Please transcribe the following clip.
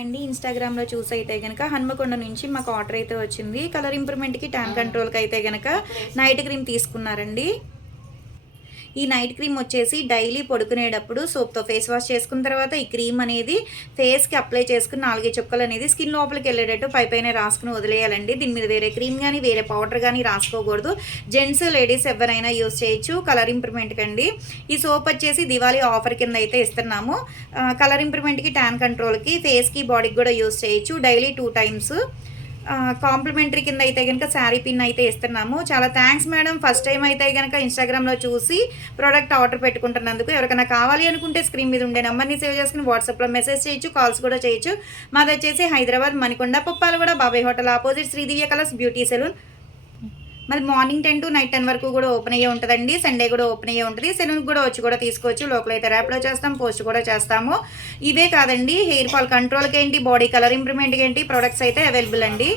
అండి ఇన్‌స్టాగ్రామ్‌లో చూసైతే గనక హన్మకొండ నుంచి మాకు ఆర్డర్ అయితే వచ్చింది. కలర్ ఇంప్రూవ్‌మెంట్‌కి, ట్యాన్ కంట్రోల్‌కి అయితే గనక నైట్ క్రీమ్ తీసుకున్నారండి. ఈ నైట్ క్రీమ్ వచ్చేసి డైలీ పడుకునేటప్పుడు సోప్‌తో ఫేస్ వాష్ చేసుకున్న తర్వాత ఈ క్రీమ్ అనేది ఫేస్‌కి అప్లై చేసుకొని 4, 5 చుక్కలు అనేది స్కిన్ లోపలికెళ్ళేటట్టు పైపైనే రాసుకొని వదిలేయాలండి. దీని మీద వేరే క్రీమ్ గానీ, వేరే పౌడర్ గానీ రాసుకోకూడదు. జెంట్స్, లేడీస్ ఎవరైనా యూజ్ చేయొచ్చు కలర్ ఇంప్రూవ్‌మెంట్‌కండి. ఈ సోప్ వచ్చేసి దివాళీ ఆఫర్ కింద అయితే ఇస్తున్నాము. కలర్ ఇంప్రూవ్‌మెంట్‌కి, ట్యాన్ కంట్రోల్‌కి, ఫేస్‌కి, బాడీకి కూడా యూజ్ చేయొచ్చు. Daily 2 times. కాంప్లిమెంటరీ కింద అయితే గనక శారీ పిన్ అయితే ఇస్తున్నాము. చాలా థ్యాంక్స్ మేడం. ఫస్ట్ టైమ్ అయితే గనక ఇన్‌స్టాగ్రామ్‌లో చూసి ప్రొడక్ట్ ఆర్డర్ పెట్టుకుంటున్నందుకు. ఎవరికైనా కావాలి అనుకుంటే స్క్రీన్ మీద ఉండే నంబర్‌ని సేవ్ చేసుకొని వాట్సాప్‌లో మెసేజ్ చేయొచ్చు, కాల్స్ కూడా చేయొచ్చు. మాదొచ్చేసి Hyderabad Manikonda, Puppalaguda, Babai hotel opposite Sridivya colours beauty salon. మరి మార్నింగ్ 10 to నైట్ 10 వరకు కూడా ఓపెన్ అయ్యే ఉంటదండి. సండే కూడా ఓపెన్ అయ్యే ఉంటది. సెలూన్‌కి కూడా వచ్చి కూడా తీసుకోవచ్చు. లోకల్ అయితే ర్యాపిడో చేస్తాం, పోస్ట్ కూడా చేస్తాము. ఇవే కాదండి, హెయిర్ ఫాల్ కంట్రోల్‌కేంటి, బాడీ కలర్ ఇంప్రూవ్‌మెంట్‌కేంటి ప్రొడక్ట్స్ అయితే అవైలబుల్ అండి.